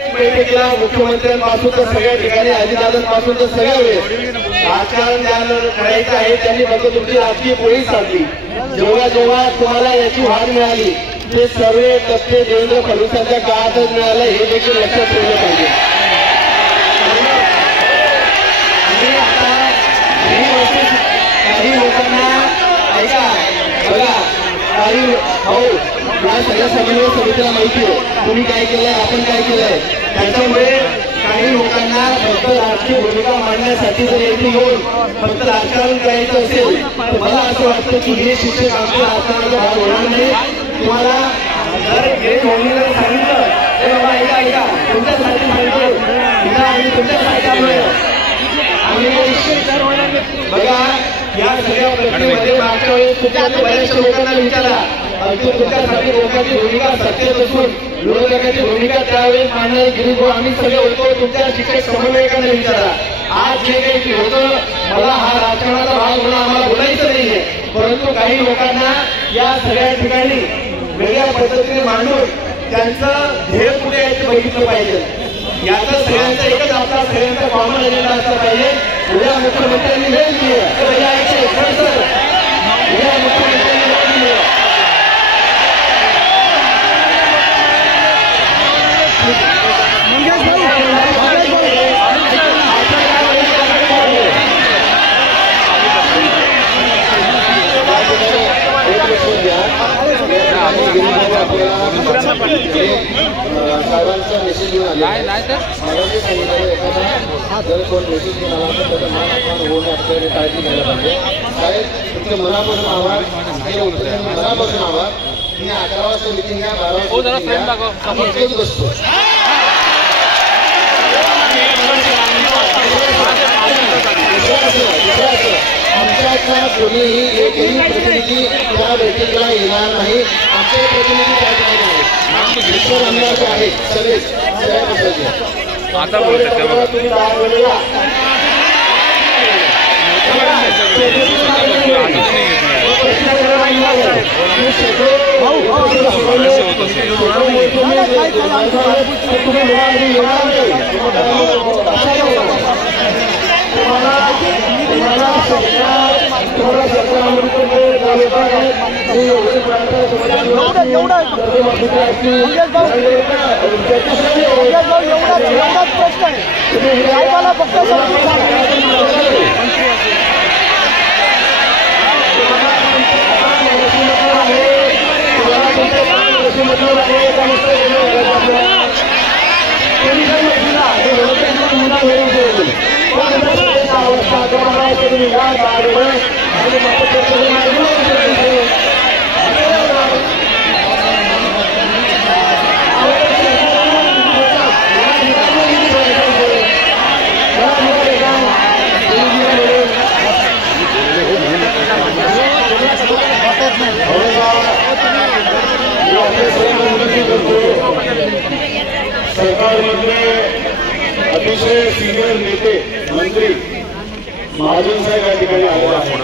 बैठकीला मुख्यमंत्र्यांपासून तर सगळ्या ठिकाणी अजितदादांपासून तर सगळ्या वेळेस राजकारण ज्यांना करायचं आहे त्यांनी फक्त तुमची राजकीय पोळी साधली। जेव्हा जेव्हा तुम्हाला याची वाढ मिळाली ते सर्व टप्पे देवेंद्र फडणवीसांच्या काळातच मिळालं हे देखील लक्षात ठेवलं पाहिजे। काही लोकांना ऐका बघा काही भाऊ या सगळ्या समन्वय समितीला माहिती आहे तुम्ही काय केलंय आपण काय केलंय त्याच्यामुळे काही लोकांना फक्त राजकीय भूमिका मांडण्यासाठी जर येथे येऊन फक्त राजकारण करायचं असेल तर मला असं वाटतं की हे शिक्षक आमच्या राजकारणाचा भाग होणार नाही। तुम्हाला जर हे सांगितलं हे बाबा ऐका ऐका तुमच्यासाठी सांगतो आम्ही तुमच्यासाठी बघा या सगळ्या प्रक्रियेमध्ये मागच्या वेळेस बऱ्याचशा लोकांना विचारा तुमच्यासाठी लोकांची भूमिका सत्तेत असून विरोधकाची भूमिका त्यावेळेस मांडणारे गिरीश भाऊ आम्ही सगळे होतो तुमच्या शिक्षक समन्वयकांना विचारा। आज जे काही होतं मला हा राजकारणाचा भाग म्हणून आम्हाला बोलायचं नाहीये परंतु काही लोकांना या सगळ्या ठिकाणी वेगळ्या पद्धतीने मांडून त्यांचं ध्येय कुठे यायचं बघितलं पाहिजे। याचा सगळ्यांचा एकच आपला सगळ्यांचा कॉमन एजेंडा असला पाहिजे। उद्या मुख्यमंत्र्यांनी वेळ दिली उद्या मुख्यमंत्र्यांनी वेळ दिली साहेबांचा मेसेज घेऊन आला जर कोण मेसेज घेऊन आला तर त्याचा मान होऊन आपल्याला काळजी घ्यायला पाहिजे। साहेब तुमच्या मनापासून आभार मनापासून आभार। तुम्ही 11 वाजता मिटिंग घ्या 12 वाजता आम्ही बसतो। आमच्यातला कोणीही एकही प्रतिनिधी त्या बैठकीला येणार नाही। आमचे प्रतिनिधी त्या ठिकाणी आहेत इतर आमदार जे आहेत सगळेच सगळ्या पक्षाचे आता सरकारमधले अतिशय सिनियर नेते मंत्री महाजन साहेब या ठिकाणी आले आहेत।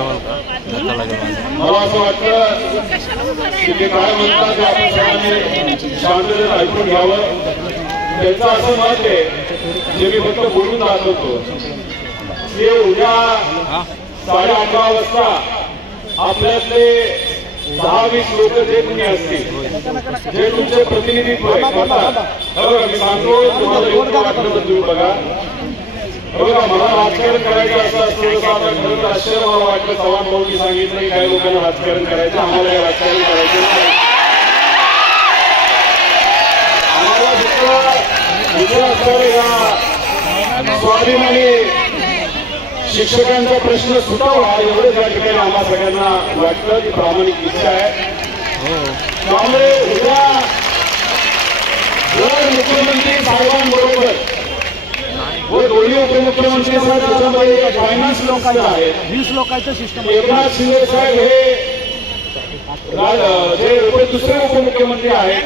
मला असं वाटतं की ते काय म्हणतात ते आपण सगळ्यांनी शांततेत ऐकून घ्यावं। त्यांचं असं मत आहे जे मी फक्त बोलून दाखवतो की उद्या 11:30 वाजता आपल्यातले 10-20 लोक जे कोणी असतील जे तुमचे प्रतिनिधित्व करतात बघा मी सांगतो तुम्हाला योग्य वाटलं तर तुम्ही बघा बघा मला राजकारण करायचं असं असतं आता खरं तर आश्चर्य मला वाटलं चव्हाण भाऊंनी सांगितलं की काही लोकांना राजकारण करायचं आम्हाला हे राजकारण करायचं नाही। आम्हाला फक्त दुसरं असणारे या स्वाभिमानी शिक्षकांचा प्रश्न सुटावा एवढंच या ठिकाणी आम्हा सगळ्यांना वाटतं की प्रामाणिक इच्छा आहे। त्यामुळे उद्या जर मुख्यमंत्री साहेबांबरोबर व दोन्ही उपमुख्यमंत्री साहेब त्याच्यामध्ये फायनान्स लोकांचं आहे 20 लोकांचं सिस्टम एकनाथ शिंदे साहेब हे जे दुसरे उपमुख्यमंत्री आहेत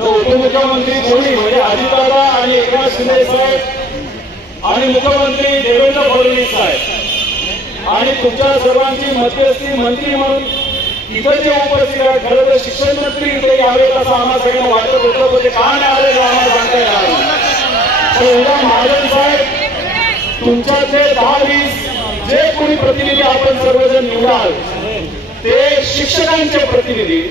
उपमुख्यमंत्री कोणी म्हणजे अजितदादा आणि एकनाथ शिंदे साहेब आणि मुख्यमंत्री देवेंद्र फडणवीस साहेब आणि तुमच्या सर्वांची मध्यस्थी मंत्री म्हणून इथं जे उपस्थित आहेत खरं तर शिक्षण मंत्री इथे यावेत असं आम्हाला सगळ्यांना वाटत होतं पण ते का नाही आले आम्हाला सांगता येणार महाजन साहेब, तुमच्याचे 10-20 जे कोणी प्रतिनिधी आपण सर्वजण निवडाल ते शिक्षकांचे प्रतिनिधी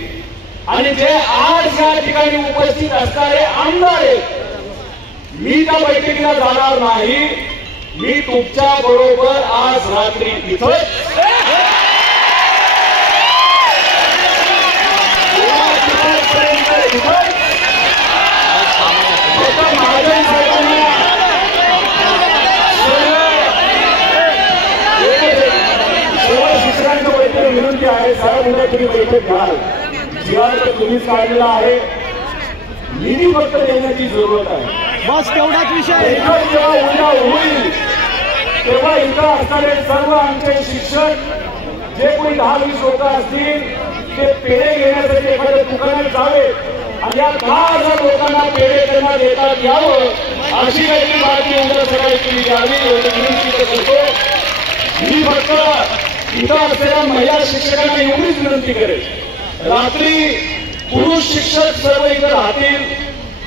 आणि जे आज या ठिकाणी उपस्थित असणारे आमदार आहेत. मी त्या बैठकीला जाणार नाही. मी तुमच्या बरोबर आज रात्री इथं महाजन साहेबांना सर्व शिक्षकांच्या बैठकीला विनंती आहे. साहेब उद्या तुम्ही बैठक घ्याल. जीवार तर तुम्हीच काढलेला आहे. निधी फक्त देण्याची जरूरत आहे. बस तेवढाच विषय. जेव्हा उद्या होईल तेव्हा इथं असणारे सर्व आमचे शिक्षक जे कोणी 10-20 लोक असतील ते पेढे घेण्यासाठी एखाद्या दुकानात जावे आणि या 10,000 लोकांना पेढे त्यांना देतात यावं अशी काही बातमी उद्या सकाळी तुम्ही द्यावी एवढी विनंती करतो. मी फक्त इथं असलेल्या महिला शिक्षकांना एवढीच विनंती करेल. रात्री पुरुष शिक्षक सर्व इथं राहतील.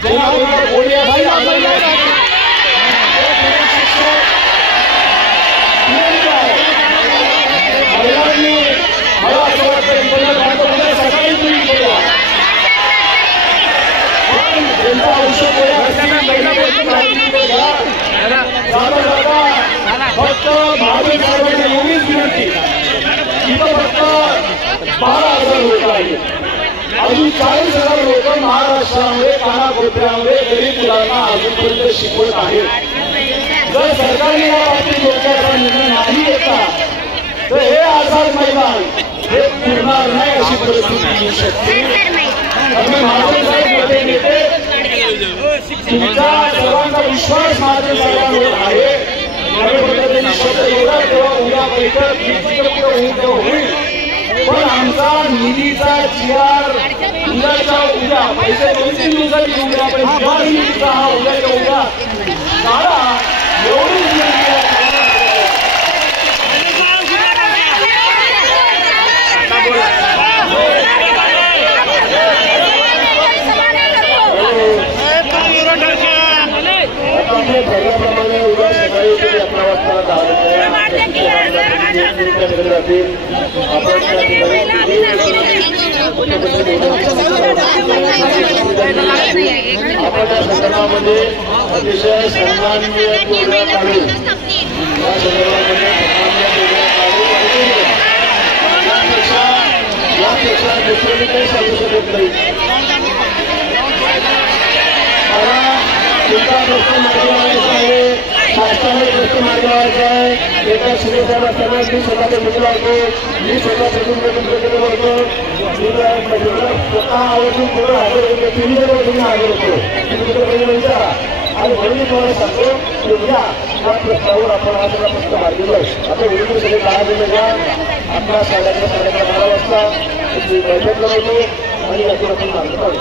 ज्यांना कोणी महिलांनी मला असं वाटतं सकाळी तुम्ही बोला पण त्यांचा औषध फक्त महाजन साहेबांना एवढीच विनंती. इथं फक्त 12,000 लोक आहेत. अजून 40,000 लोक महाराष्ट्रामध्ये कानाकोपऱ्यामध्ये गरीब मुलांना अजूनपर्यंत शिकवत आहेत. जर सरकारने या बाबतीत लोकांचा निर्णय नाही घेतला तर हे आझाद मैदान हे पुरणार नाही अशी परिस्थिती येऊ शकते. महाजन साहेब मध्ये नेते तुमच्या सर्वांचा विश्वास महाजन साहेबांवर आहे. पद्धतीने शब्द एवढा तेव्हा उद्या बैठक होईल. पण आमचा निधीचा GR उद्याच्या उद्या पैसे 2-3 दिवसाची घेऊन आपण निधीचा हा उद्याच्या उद्या काढा एवढी ठरल्याप्रमाणे उद्या सकाळी 11 वाजता 10 राहतील. आपण त्या ठिकाणी आपण या संदर्भामध्ये अतिशय सन्माननीय तोडगा काढू. या संदर्भामध्ये यापेक्षा दुसऱ्याने काही सांगू शकत नाही. मला तुमचा प्रश्न मार्गावायचा आहे. शासनाने प्रश्न मार्गावायचा आहे. एका शिवसेना असताना मी स्वतःचा मित्र होतो. मी स्वतः प्रतिनिधित्व होतो. स्वतः आवर्जून पुढे हजर होतो. तुम्ही हजर होतो तुम्ही विचारा. आणि म्हणून मी तुम्हाला सांगतो की उद्या या प्रश्नावर आपण हा सगळा प्रश्न मार्गी लावू. आता उद्या सगळे 10 दिवस घ्या. आपला 12:30 वाजता बैठक लावतो आणि यातून आपण मार्ग काढू.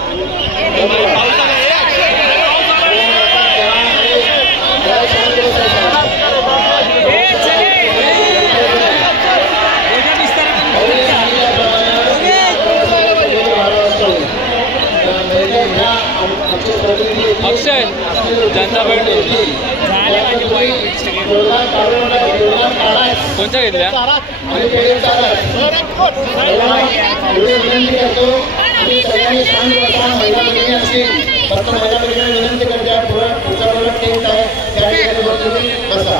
अक्षय जनता पार्टी कोणत्या घेतल्या विनंती करतो की सगळ्यांनी शांत बसा. महिला भगिनी असतील फक्त महिला भगिनी विनंती करते पुढच्या वर्गात टेंट आहे त्या ठिकाणी बसा.